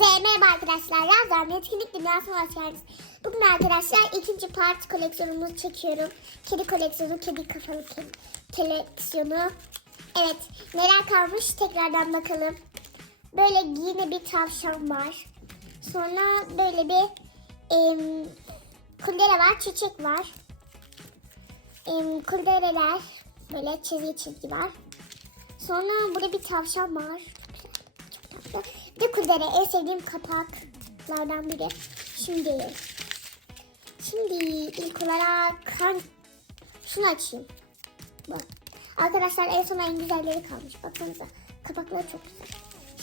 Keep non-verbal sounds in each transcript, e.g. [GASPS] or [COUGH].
Hepinize merhaba arkadaşlar. Yazdan Etkinlik Dünyası'na hoş geldiniz. Bugün arkadaşlar ikinci part koleksiyonumuzu çekiyorum. Kedi koleksiyonu, kedi kafalı kedi koleksiyonu. Evet, neler kalmış tekrardan bakalım. Böyle yine bir tavşan var. Sonra böyle bir em, kurdele var, çiçek var. Em, kurdereler, böyle çizgi çizgi var. Sonra burada bir tavşan var. Çok güzel, çok tatlı. Bir de kurdele en sevdiğim kapaklardan biri. Şimdi, şimdi ilk olarak şunu açayım. Bak. Arkadaşlar en son en güzelleri kalmış. Baksanıza. Kapakları çok güzel.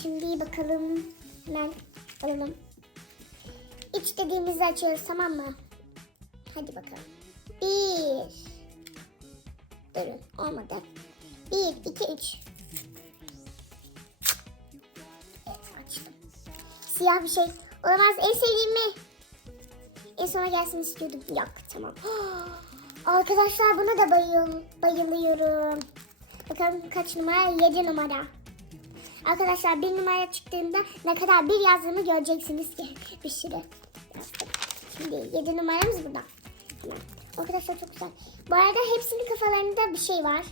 Şimdi bakalım. Hemen alalım. İç dediğimizi açıyoruz tamam mı? Hadi bakalım. Bir. Durun olmadı. Bir, iki, üç. Siyah bir şey. Olamaz en sevdiğim mi? En sona gelsin istiyordum. Yok tamam. [GASPS] Arkadaşlar buna da bayıl, bayılıyorum. Bakalım kaç numara? 7 numara. Arkadaşlar bir numara çıktığında ne kadar bir yazdığını göreceksiniz ki. [LAUGHS] Bir sürü. Şimdi 7 numaramız burada. Tamam. Arkadaşlar çok güzel. Bu arada hepsinin kafalarında bir şey var.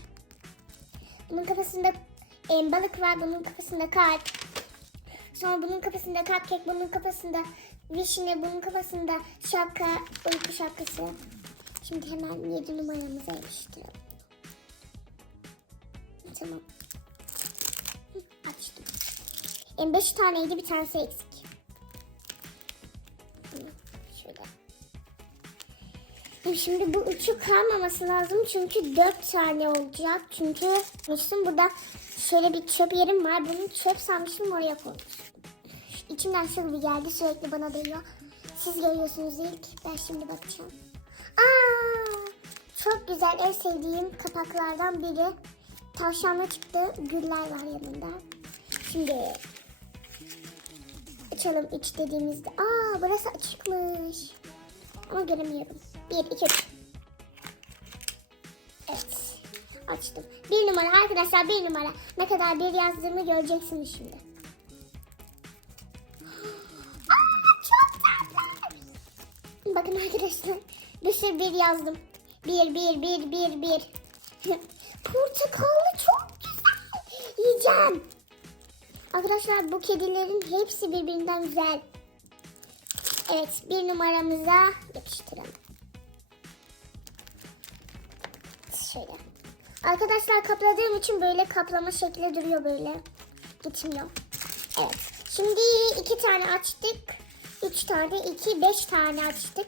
Bunun kafasında e, balık var, bunun kafasında kalp. Sonra bunun kafasında cupcake, bunun kafasında vişne, bunun kafasında şapka, uyku şapkası. Şimdi hemen 7 numaramıza yapıştıralım. Tamam. Açtım. En 5 taneydi bir tanesi eksik. Şöyle. Şimdi bu üçü kalmaması lazım çünkü dört tane olacak. Çünkü Müslüm burada şöyle bir çöp yerim var. Bunu çöp sanmıştım oraya koymuşum. İçimden Sylvie geldi sürekli bana değiyor. Siz görüyorsunuz ilk. Ben şimdi bakacağım. Aa, çok güzel en sevdiğim kapaklardan biri. Tavşanla çıktı. Güller var yanında. Şimdi açalım iç dediğimizde. Aa burası açıkmış. Ama göremiyorum. 1, 2, 3. Açtım. Bir numara arkadaşlar bir numara. Ne kadar bir yazdığımı göreceksiniz şimdi. [GASPS] Aa, çok tatlı. Bakın arkadaşlar. Bir sürü bir yazdım. Bir, bir, bir, bir, bir. [LAUGHS] Portakallı çok güzel. Yiyeceğim. Arkadaşlar bu kedilerin hepsi birbirinden güzel. Evet bir numaramıza yapıştıralım. Şöyle. Arkadaşlar kapladığım için böyle kaplama şekli duruyor böyle. Gitmiyor. Evet. Şimdi iki tane açtık. Üç tane, iki, beş tane açtık.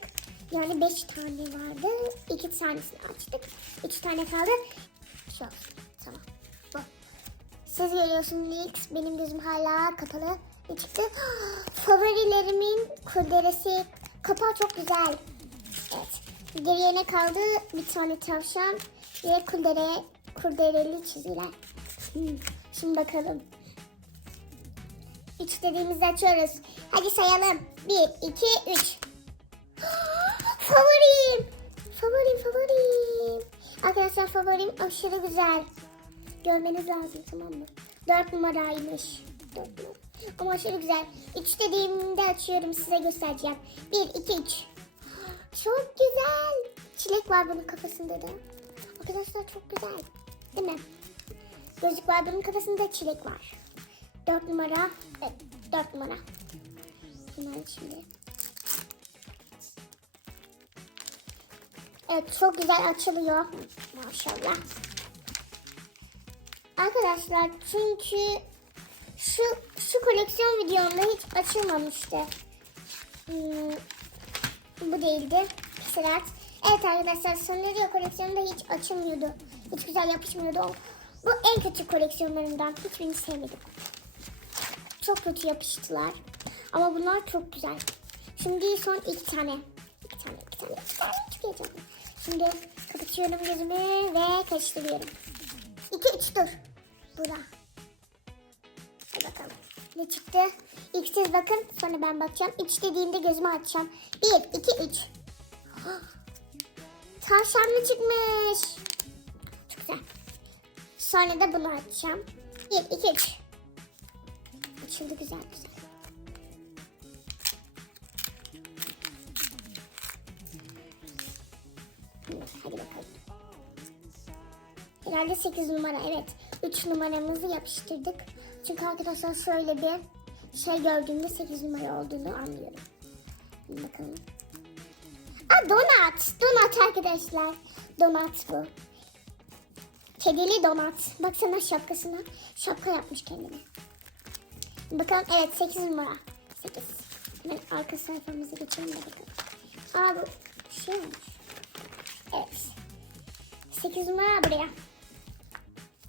Yani beş tane vardı. İki tanesini açtık. Üç tane kaldı. Şu. Tamam. Bu. Siz görüyorsunuz ilk benim gözüm hala kapalı. Ne çıktı? [GASPS] Favorilerimin kurdelesi. Kapağı çok güzel. Evet. Geriye ne kaldı? Bir tane tavşan ve kurdele, kurdeleli çizgiler. Hmm. Şimdi bakalım. Üç dediğimizde açıyoruz. Hadi sayalım. Bir, iki, üç. [GASPS] Favorim. Favorim, favorim. Arkadaşlar favorim aşırı güzel. Görmeniz lazım tamam mı? Dört numaraymış. Dört numara. Ama aşırı güzel. Üç dediğimde açıyorum size göstereceğim. Bir, iki, üç. [GASPS] Çok güzel. Çilek var bunun kafasında da. Arkadaşlar çok güzel. Değil mi? Gözlük var bunun kafasında çilek var. Dört numara. Evet, dört numara. Hemen şimdi. Evet çok güzel açılıyor. Maşallah. Arkadaşlar çünkü şu şu koleksiyon videomda hiç açılmamıştı. Hmm, bu değildi. Sırat. Evet arkadaşlar Sonerio koleksiyonunda hiç açılmıyordu. Hiç güzel yapışmıyordu. Bu en kötü koleksiyonlarımdan. Hiçbirini sevmedim. Çok kötü yapıştılar. Ama bunlar çok güzel. Şimdi son iki tane. İki tane, iki tane, iki tane. Heyecanlı. Şimdi kapatıyorum gözümü ve karıştırıyorum. İki, üç, dur. Bura. Hadi bakalım. Ne çıktı? İlk siz bakın sonra ben bakacağım. Üç dediğimde gözümü açacağım. Bir, iki, üç. Tavşanlı çıkmış. Çok güzel. Sonra da bunu açacağım. 1, 2, 3. Açıldı güzel güzel. Hadi bakalım. Herhalde 8 numara evet. 3 numaramızı yapıştırdık. Çünkü arkadaşlar şöyle bir şey gördüğümde 8 numara olduğunu anlıyorum. Bakalım. Aa donat. Donat arkadaşlar. Donat bu. Kedili donat. Baksana şapkasına. Şapka yapmış kendine. Bakalım evet 8 numara. 8. Hemen arka sayfamıza geçelim de bakalım. Aa bu şey olmuş. Evet. 8 numara buraya.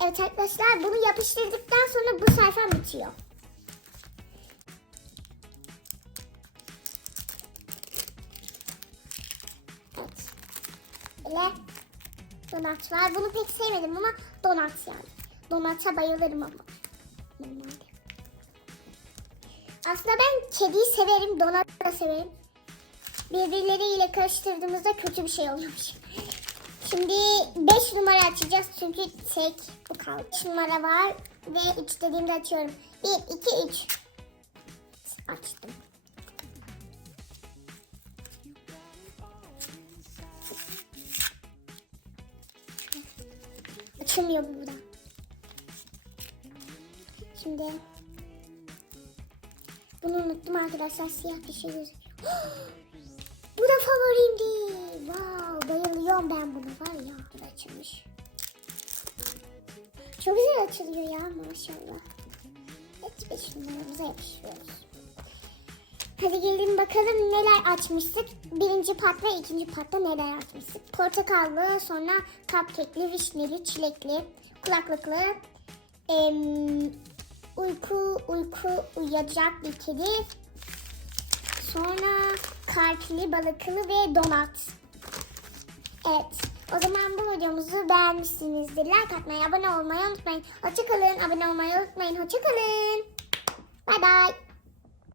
Evet arkadaşlar bunu yapıştırdıktan sonra bu sayfa bitiyor. Böyle donat var. Bunu pek sevmedim ama donat yani. Donata bayılırım ama. Aslında ben kediyi severim, donatı da severim. Birbirleriyle karıştırdığımızda kötü bir şey oluyormuş. Şimdi 5 numara açacağız çünkü tek bu kaldı. 5 numara var ve 3 dediğimde açıyorum. 1, 2, 3. Açtım. Açılmıyor bu burada. Şimdi bunu unuttum arkadaşlar siyah bir şey gözüküyor. [GASPS] bu da favorimdi. Wow bayılıyorum ben buna var ya. Bu açılmış. Çok güzel açılıyor ya maşallah. Evet 5 numaramıza yapıştırıyoruz. Hadi gelin bakalım neler açmıştık. Birinci pat ve ikinci patta neler açmıştık. Portakallı, sonra cupcake'li, vişneli, çilekli, kulaklıklı, em, uyku uyku uyuyacak bir kedi. Sonra kalpli, balıklı ve donat. Evet. O zaman bu videomuzu beğenmişsinizdir. Like atmayı, abone olmayı unutmayın. Hoşçakalın. Abone olmayı unutmayın. Hoşçakalın. Bay bay.